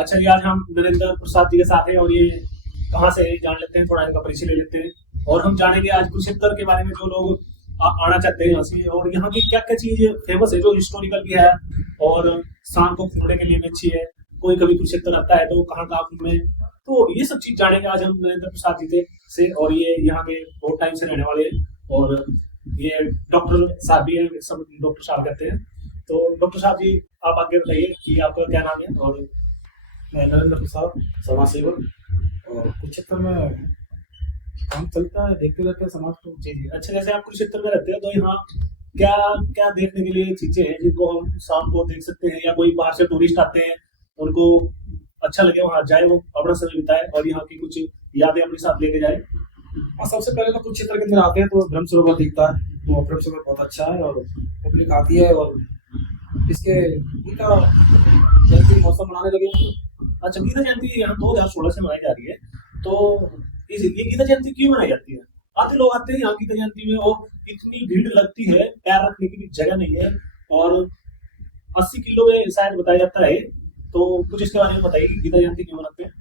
अच्छा जी, आज हम नरेंद्र प्रसाद जी के साथ हैं और ये कहाँ से है जान लेते हैं, थोड़ा इनका परिचय ले लेते हैं। और हम जानेंगे आज कुरुक्षेत्र के बारे में, जो लोग आना चाहते हैं यहाँ से, और यहाँ की क्या क्या चीज फेमस है जो हिस्टोरिकल भी है और शाम को घूमने के लिए भी अच्छी है। कोई कभी कुरुक्षेत्र आता है तो कहाँ कहाँ घूमे, तो ये सब चीज जानेंगे आज हम नरेंद्र प्रसाद जी से। और ये यहाँ के बहुत टाइम से रहने वाले हैं और ये डॉक्टर साहब भी है, सब डॉक्टर साहब कहते हैं। तो डॉक्टर साहब जी, आप आगे बताइए कि आपका क्या नाम है। और मैं नरेंद्र प्रसाद, समाज सेवक। और कुरुक्षेत्र में काम चलता है, देखते रहते हैं समाज को। जी जी, अच्छा, जैसे आप कुरुक्षेत्र में रहते हैं तो यहाँ क्या क्या देखने के लिए चीजें हैं जिनको हम शाम को देख सकते हैं, या कोई बाहर से टूरिस्ट आते हैं उनको अच्छा लगे वहां जाए, वो अपना समय बिताए और यहाँ की कुछ यादें अपने साथ लेके जाए। और सबसे पहले तो कुरुक्षेत्र के अंदर आते हैं तो ब्रह्म सरोवर दिखता है, तो ब्रह्म सरोवर बहुत अच्छा है और पब्लिक आती है। और इसके गीता जयंती मौसम मनाने लगे हैं। अच्छा, गीता जयंती यहाँ 2016 से मनाई जा रही है, तो ये गीता जयंती क्यों मनाई जाती है? आधे लोग आते हैं यहाँ गीता जयंती में और इतनी भीड़ लगती है, पैर रखने की भी जगह नहीं है, और 80 किलो में शायद बताया जाता है। तो कुछ इसके बारे में बताइए कि गीता जयंती क्यों मनाते हैं?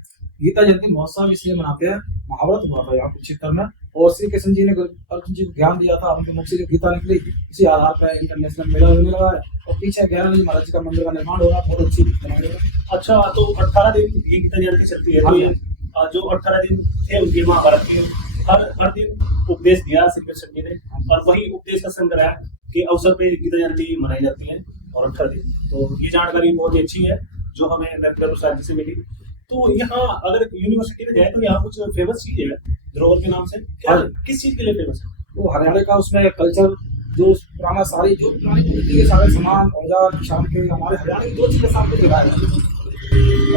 गीता जयंती महोत्सव इसलिए मनाते हैं, महाभारत हुआ था यहाँ कुरुक्षेत्र में, और श्री कृष्ण जी ने अर्जुन जी को ज्ञान दिया था, उनके मुख से जो गीता निकली, इसी आधार पर इंटरनेशनल मेला होने लगा है। और पीछे ज्ञानानंद महाराज जी का मंदिर का निर्माण हो रहा है, बहुत अच्छी बनाई है। अच्छा, तो 18 दिन ये गीता जयंती चलती है, तो ये जो 18 दिन थे उनके महाभारत के, हर दिन उपदेश दिया श्री कृष्ण जी ने, और वही उपदेश का संग्रह के अवसर पे गीता जयंती मनाई जाती है और 18 दिन। तो ये जानकारी बहुत ही अच्छी है जो हमें नरेंद्र प्रसाद जी से मिली। तो यहाँ अगर यूनिवर्सिटी में जाए तो यहाँ कुछ फेमस चीज है धरोहर के नाम से, क्या किस चीज के लिए फेमस है? वो हरियाणा का उसमें कल्चर, जो पुराना सारी जो पुरानी कुर्ती के सारे सामान औजार शाम के, हमारे हरियाणा की 2 चीजें सामने दिखाया है।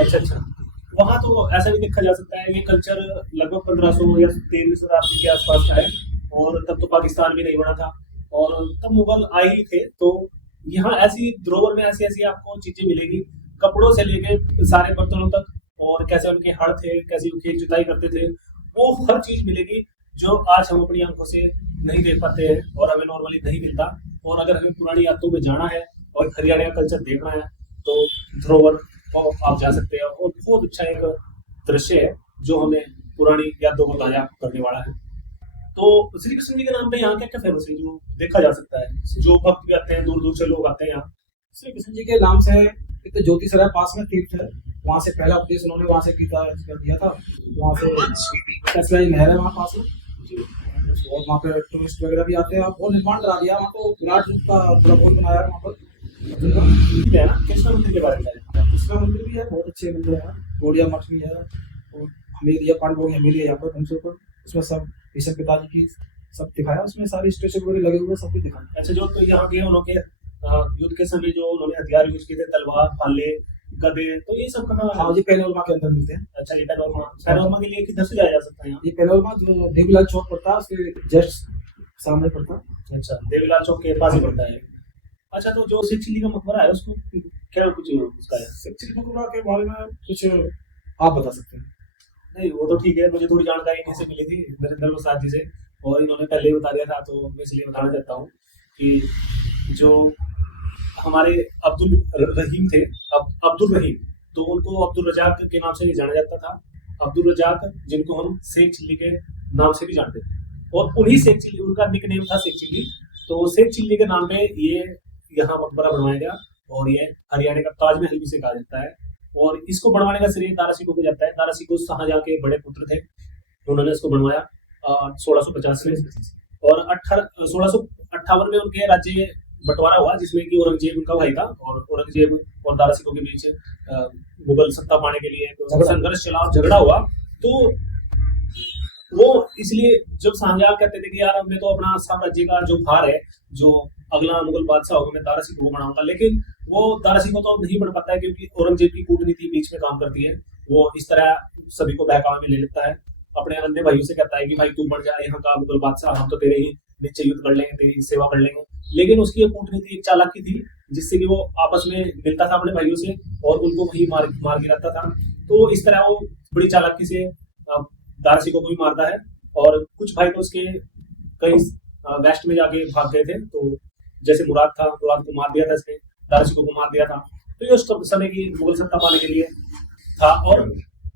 अच्छा अच्छा, वहाँ तो ऐसा भी देखा जा सकता है, ये कल्चर लगभग 1500 या 13वीं शताब्दी के आसपास का है, और तब तो पाकिस्तान भी नहीं बना था और तब मुगल आए ही थे। तो यहाँ ऐसी धरोहर में ऐसी ऐसी आपको चीजें मिलेगी, कपड़ों से लेके सारे बर्तनों तक, और कैसे उनके हड़ थे, कैसे उनकी जुताई करते थे, वो हर चीज मिलेगी जो आज हम अपनी आंखों से नहीं देख पाते हैं और हमें नॉर्मली नहीं मिलता। और अगर हमें पुरानी यादों में जाना है और हरियाणा का कल्चर देखना है तो धरोहर आप जा सकते हैं, और बहुत अच्छा एक दृश्य है जो हमें पुरानी यादों को ताजा करने वाला है। तो श्री कृष्ण जी के नाम पे यहाँ क्या क्या फेमस है जो देखा जा सकता है, जो भक्त भी आते हैं, दूर दूर से लोग आते हैं यहाँ? श्री कृष्ण जी के नाम से एक तो ज्योतिसराय पास में तीर्थ है, वहाँ से पहला उपदेश उन्होंने वहाँ से गीता कर दिया था। वहाँ से कसलाई नहर है वहाँ पास में, और वहाँ पे टूरिस्ट वगैरह भी आते हैं। आप बहुत निर्माण करा दिया, वहाँ तो विराट रूप का पूरा भवन बनाया है वहाँ पर। है ना, कृष्ण मंदिर के बारे में बताइए। कृष्ण मंदिर भी है, बहुत अच्छे मंदिर है, गौड़िया मठ भी है, और हमेलिया पांडवों की हमेलिया यहाँ पर घूमसों पर, उसमें सब भीष्म पिताजी की सब दिखाया, उसमें सारी स्टेशन वगैरह लगे हुए सब कुछ दिखाया। अच्छा, जो तो यहाँ के उन्होंने युद्ध के समय जो उन्होंने हथियार यूज किए थे, तलवार, भाले, गदे, तो ये सब कहाँ? हाँ जी, पैनोरमा के अंदर मिलते हैं। अच्छा, ये पैनोरमा के लिए किधर से जाया जा सकता है यहाँ? ये पैनोरमा जो देवीलाल चौक पड़ता है उसके जस्ट सामने पड़ता है। अच्छा, देवीलाल चौक के पास ही पड़ता है। अच्छा, तो जो शेख चिल्ली का मकबरा है उसको क्या कुछ उसका है? शेख चिल्ली मकबरा के बारे में कुछ आप बता सकते हैं? नहीं, वो तो ठीक है, मुझे थोड़ी जानकारी इन्हीं से मिली थी, नरेंद्र प्रसाद जी से, और इन्होंने पहले ही बता दिया था, तो मैं इसलिए बताना चाहता हूँ कि जो हमारे अब्दुल रहीम थे, अब्दुल रहीम, तो उनको अब्दुल रजाक के नाम से भी जाना जाता था। अब्दुल रजाक, जिनको हम शेख चिल्ली के नाम से भी जानते थे, और उन्हीं शेख चिल्ली, उनका निक नेम था शेख चिल्ली, तो शेख चिल्ली के नाम पे ये यहाँ मकबरा बनवाया गया, और ये हरियाणा का ताजमहल भी से कहा जाता है। और इसको बनवाने का श्रेय दारा सिकोह को जाता है। दारा सिकोह शाहजहां के बड़े पुत्र थे, उन्होंने इसको बनवाया 1650 में, और 1658 में उनके राज्य बंटवारा हुआ, जिसमें कि औरंगजेब उनका भाई था, और औरंगजेब और दारा सिकोह के बीच मुगल सत्ता पाने के लिए संघर्ष चला, झगड़ा हुआ। तो वो इसलिए जब शाहजहां कहते थे कि यार मैं तो अपना साम्राज्य का जो भार है, जो अगला मुगल बादशाह होगा, मैं दारा सिकोह को बनाऊंगा, लेकिन वो दारा सिकोह तो नहीं बन पाता है क्योंकि औरंगजेब की कूटनीति बीच में काम करती है। वो इस तरह सभी को बहकावे में ले लेता है, अपने अन्य भाइयों से कहता है कि भाई तू बन जा यहाँ का मुगल बादशाह, हम तो तेरे ही नीचे युद्ध कर लेंगे, तेरी सेवा कर लेंगे। लेकिन उसकी कूटनीति एक चालाकी थी, जिससे कि वो आपस में मिलता था अपने भाइयों से और उनको वही मार गिराता था। तो इस तरह वो बड़ी चालाकी से दारा सिकोह को भी मारता है, और कुछ भाई तो उसके कहीं वेस्ट में जाके भाग गए थे। तो जैसे मुराद था, मुराद को मार दिया था इसने, दारा सिकोह को मार दिया था। तो ये उस समय की मुगल सत्ता पाने के लिए था। और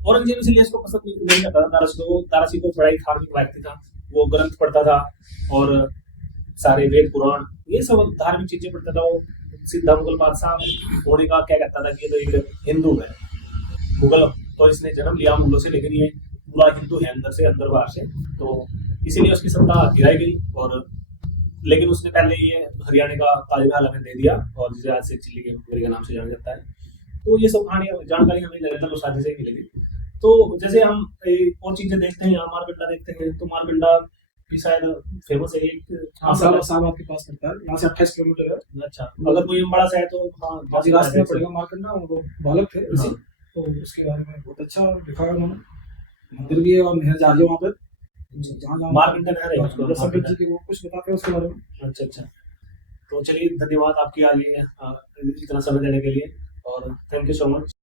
औरंगजेब इसलिए इसको पसंद नहीं करता था तारासिंह को बड़ा ही धार्मिक व्यक्ति था। वो ग्रंथ पढ़ता था और सारे वेद पुराण ये सब धार्मिक चीजें पढ़ता था। वो सीधा मुगल बादशाह होने का क्या कहता था कि ये तो एक हिंदू है, मुगल तो इसने जन्म लिया मुगलों से, लेकिन ये पूरा हिंदू है अंदर से, अंदर बाहर से। तो इसीलिए उसकी सत्ता गिराई गई। और लेकिन उसने पहले ये हरियाणा का ताजमहल हमें दे दिया और जिसे आज से चिल्ली के मुखबिर के नाम से जाना जाता है। तो ये सब कहानियां जानकारी हमें नरेंद्र प्रसाद जी से ही मिलेगी। तो जैसे हम और चीजें देखते हैं, यहाँ मारकंडा देखते हैं, तो मारकंडा भी शायद फेमस है एक। साहब आपके पास पड़ता है, यहाँ से 28 किलोमीटर है। अच्छा, अगर कोई बड़ा सा है तो हाँ बाजी रास्ते में पड़ेगा मारकंडा। वो बालक थे ऋषि, तो उसके बारे में बहुत अच्छा लिखा है उन्होंने। मंदिर भी है और नहर जा रही है वहाँ पर, जहाँ मारकंडा नहर है उसको दशरथ जी के वो कुछ बताते हैं उसके बारे में। अच्छा अच्छा, तो चलिए धन्यवाद आपकी आज ये इतना समय देने के लिए और थैंक यू सो मच।